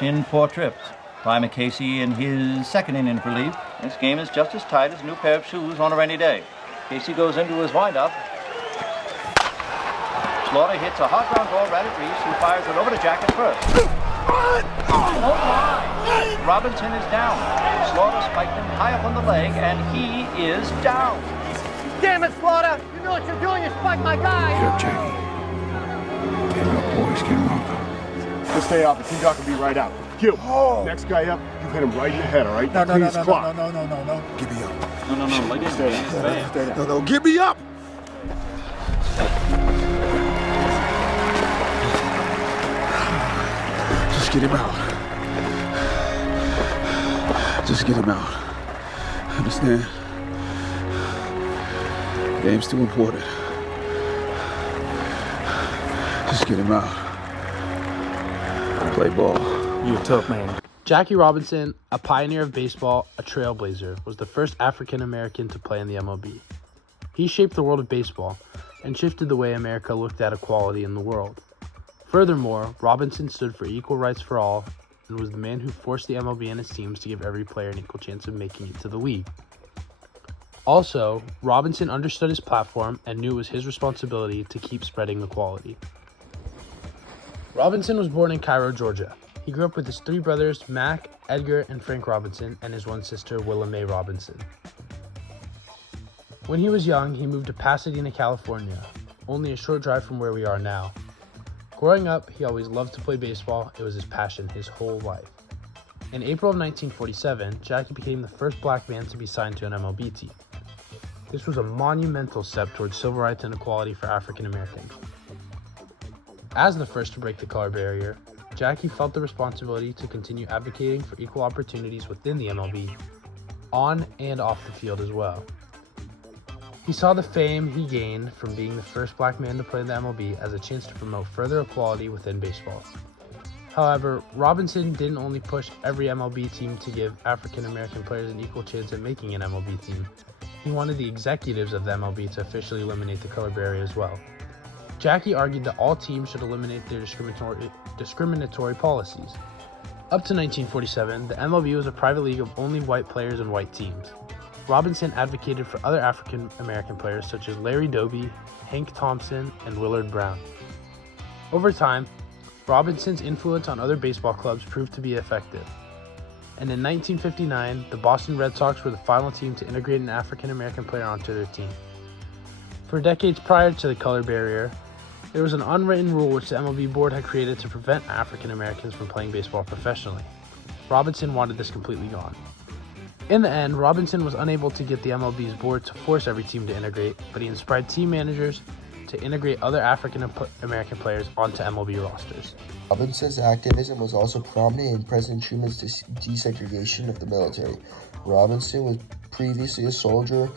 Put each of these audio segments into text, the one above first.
In 4 trips. Clymer Casey in his second inning of relief. This game is just as tight as a new pair of shoes on a rainy day. Casey goes into his windup. Slaughter hits a hard ground ball right at Reese, who fires it over to Jack at first. Oh my! Robinson is down. Slaughter spiked him high up on the leg, and he is down. Damn it, Slaughter! You know what you're doing, you spiked my guy! Here, Jackie. Get him up, boys, get him up. Just stay off. The T-Doc will be right out. Q, next guy up, you hit him right in the head, all right? No. Give me up. No. Like Stay down. No, give me up. Just get him out. Just get him out. Understand? Game's too important. Just get him out. Play ball. You're a tough man. Jackie Robinson, a pioneer of baseball, a trailblazer, was the first African American to play in the MLB. He shaped the world of baseball and shifted the way America looked at equality in the world. Furthermore, Robinson stood for equal rights for all and was the man who forced the MLB and its teams to give every player an equal chance of making it to the league. Also, Robinson understood his platform and knew it was his responsibility to keep spreading equality. Robinson was born in Cairo, Georgia. He grew up with his 3 brothers, Mac, Edgar, and Frank Robinson, and his 1 sister, Willa Mae Robinson. When he was young, he moved to Pasadena, California, only a short drive from where we are now. Growing up, he always loved to play baseball. It was his passion his whole life. In April of 1947, Jackie became the first black man to be signed to an MLB team. This was a monumental step towards civil rights and equality for African Americans. As the first to break the color barrier, Jackie felt the responsibility to continue advocating for equal opportunities within the MLB, on and off the field as well. He saw the fame he gained from being the first black man to play in the MLB as a chance to promote further equality within baseball. However, Robinson didn't only push every MLB team to give African American players an equal chance at making an MLB team. He wanted the executives of the MLB to officially eliminate the color barrier as well. Jackie argued that all teams should eliminate their discriminatory policies. Up to 1947, the MLB was a private league of only white players and white teams. Robinson advocated for other African American players such as Larry Doby, Hank Thompson, and Willard Brown. Over time, Robinson's influence on other baseball clubs proved to be effective. And in 1959, the Boston Red Sox were the final team to integrate an African American player onto their team. For decades prior to the color barrier, there was an unwritten rule which the MLB board had created to prevent African Americans from playing baseball professionally. Robinson wanted this completely gone. In the end, Robinson was unable to get the MLB's board to force every team to integrate, but he inspired team managers to integrate other African American players onto MLB rosters. Robinson's activism was also prominent in President Truman's desegregation of the military. Robinson was previously a soldier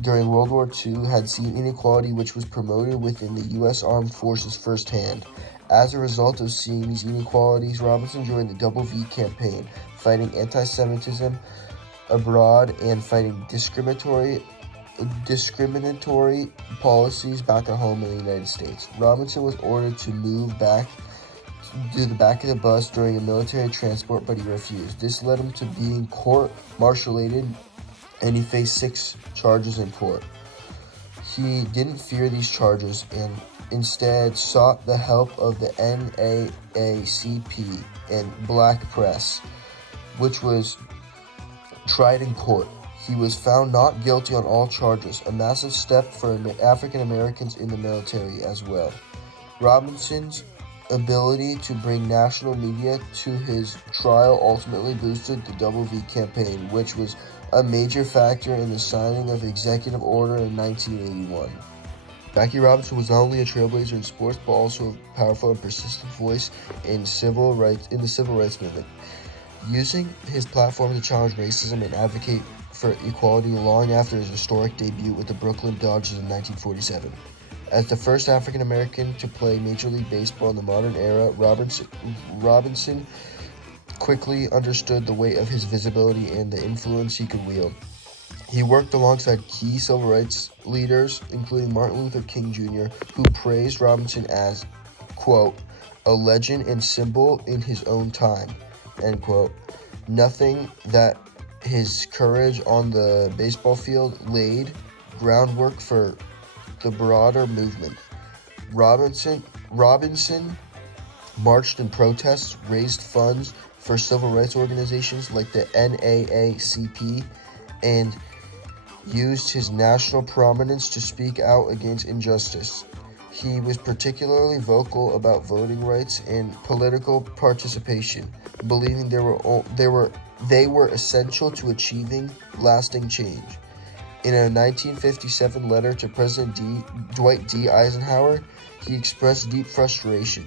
during World War II, had seen inequality which was promoted within the U.S. Armed Forces firsthand. As a result of seeing these inequalities, Robinson joined the Double V campaign, fighting anti-Semitism abroad and fighting discriminatory policies back at home in the United States. Robinson was ordered to move back to the back of the bus during a military transport, but he refused. This led him to being court-martialated, and he faced 6 charges in court. He didn't fear these charges and instead sought the help of the NAACP and black press, which was tried in court. He was found not guilty on all charges, a massive step for African Americans in the military as well. Robinson's ability to bring national media to his trial ultimately boosted the Double V campaign, which was a major factor in the signing of Executive Order in 1981. Jackie Robinson was not only a trailblazer in sports, but also a powerful and persistent voice in the civil rights movement, using his platform to challenge racism and advocate for equality long after his historic debut with the Brooklyn Dodgers in 1947. As the first African American to play Major League Baseball in the modern era, Robinson quickly understood the weight of his visibility and the influence he could wield. He worked alongside key civil rights leaders, including Martin Luther King Jr., who praised Robinson as, quote, a legend and symbol in his own time. end quote. Nothing that his courage on the baseball field laid groundwork for the broader movement. Robinson marched in protests, raised funds for civil rights organizations like the NAACP, and used his national prominence to speak out against injustice. He was particularly vocal about voting rights and political participation, believing they were essential to achieving lasting change. In a 1957 letter to President Dwight D. Eisenhower, he expressed deep frustration,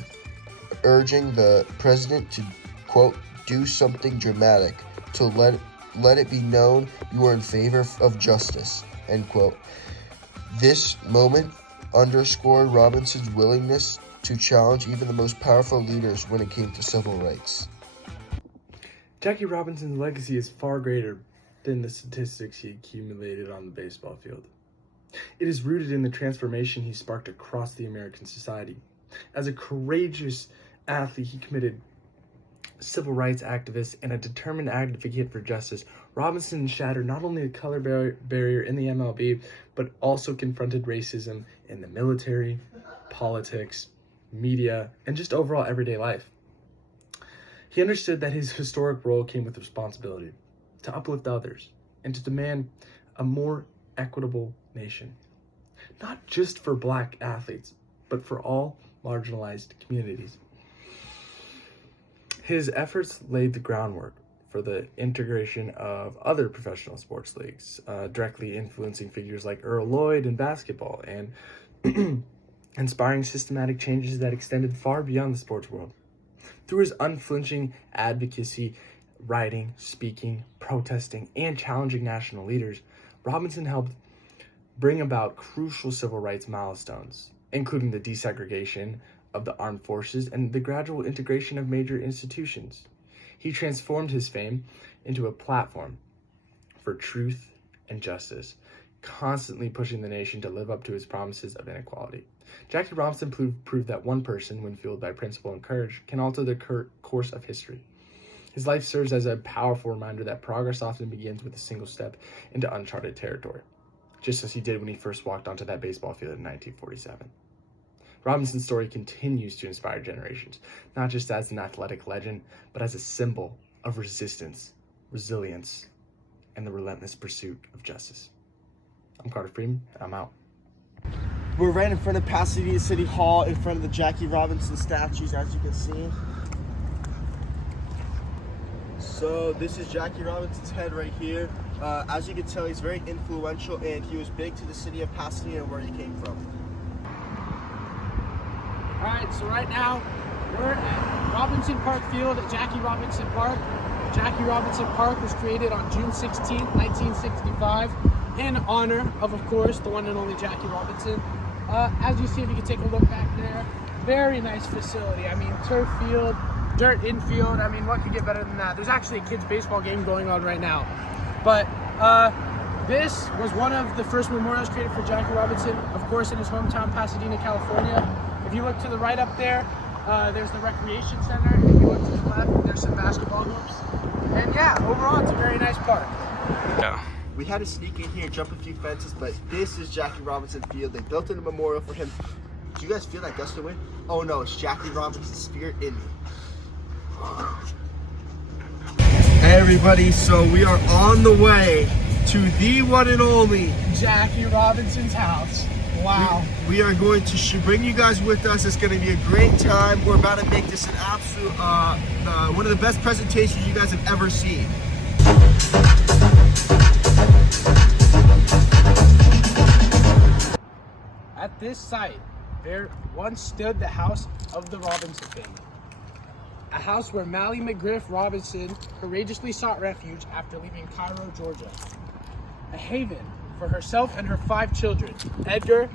urging the president to, quote, do something dramatic, to let it be known you are in favor of justice, end quote. This moment underscored Robinson's willingness to challenge even the most powerful leaders when it came to civil rights. Jackie Robinson's legacy is far greater than the statistics he accumulated on the baseball field. It is rooted in the transformation he sparked across the American society. As a courageous athlete, he committed civil rights activist and a determined advocate for justice. Robinson shattered not only the color barrier in the MLB, but also confronted racism in the military, politics, media, and just overall everyday life. He understood that his historic role came with responsibility to uplift others and to demand a more equitable nation, not just for Black athletes, but for all marginalized communities. His efforts laid the groundwork for the integration of other professional sports leagues, directly influencing figures like Earl Lloyd in basketball and inspiring systematic changes that extended far beyond the sports world. Through his unflinching advocacy, writing, speaking, protesting, and challenging national leaders, Robinson helped bring about crucial civil rights milestones, including the desegregation of the armed forces and the gradual integration of major institutions. He transformed his fame into a platform for truth and justice, constantly pushing the nation to live up to his promises of inequality. Jackie Robinson proved that one person, when fueled by principle and courage, can alter the course of history. His life serves as a powerful reminder that progress often begins with a single step into uncharted territory, just as he did when he first walked onto that baseball field in 1947. Robinson's story continues to inspire generations, not just as an athletic legend, but as a symbol of resistance, resilience, and the relentless pursuit of justice. I'm Carter Freeman, and I'm out. We're right in front of Pasadena City Hall, in front of the Jackie Robinson statues, as you can see. So this is Jackie Robinson's head right here. As you can tell, he's very influential, and he was big to the city of Pasadena, where he came from. All right, so right now we're at Robinson Park Field at Jackie Robinson Park. Jackie Robinson Park was created on June 16, 1965, in honor of course, the one and only Jackie Robinson. As you see, if you can take a look back there, very nice facility. I mean, turf field, dirt infield. I mean, what could get better than that? There's actually a kids' baseball game going on right now. But this was one of the first memorials created for Jackie Robinson, of course, in his hometown, Pasadena, California. If you look to the right up there, there's the recreation center. If you look to the left, there's some basketball hoops. And yeah, overall, it's a very nice park. Yeah. We had to sneak in here and jump a few fences, but this is Jackie Robinson Field. They built in a memorial for him. Do you guys feel that gust of wind? Oh no, it's Jackie Robinson's spirit in me. Hey everybody, so we are on the way to the one and only Jackie Robinson's house. Wow. We are going to bring you guys with us. It's going to be a great time. We're about to make this an absolute, one of the best presentations you guys have ever seen. At this site, there once stood the house of the Robinson family. A house where Mallie McGriff Robinson courageously sought refuge after leaving Cairo, Georgia. A haven for herself and her 5 children, Edgar,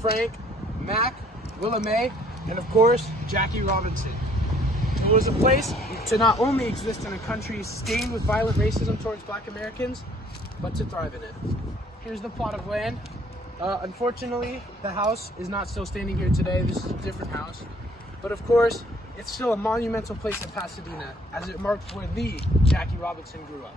Frank, Mac, Willa Mae, and of course, Jackie Robinson. It was a place to not only exist in a country stained with violent racism towards Black Americans, but to thrive in it. Here's the plot of land. Unfortunately, the house is not still standing here today. This is a different house. But of course, it's still a monumental place in Pasadena, as it marked where the Jackie Robinson grew up.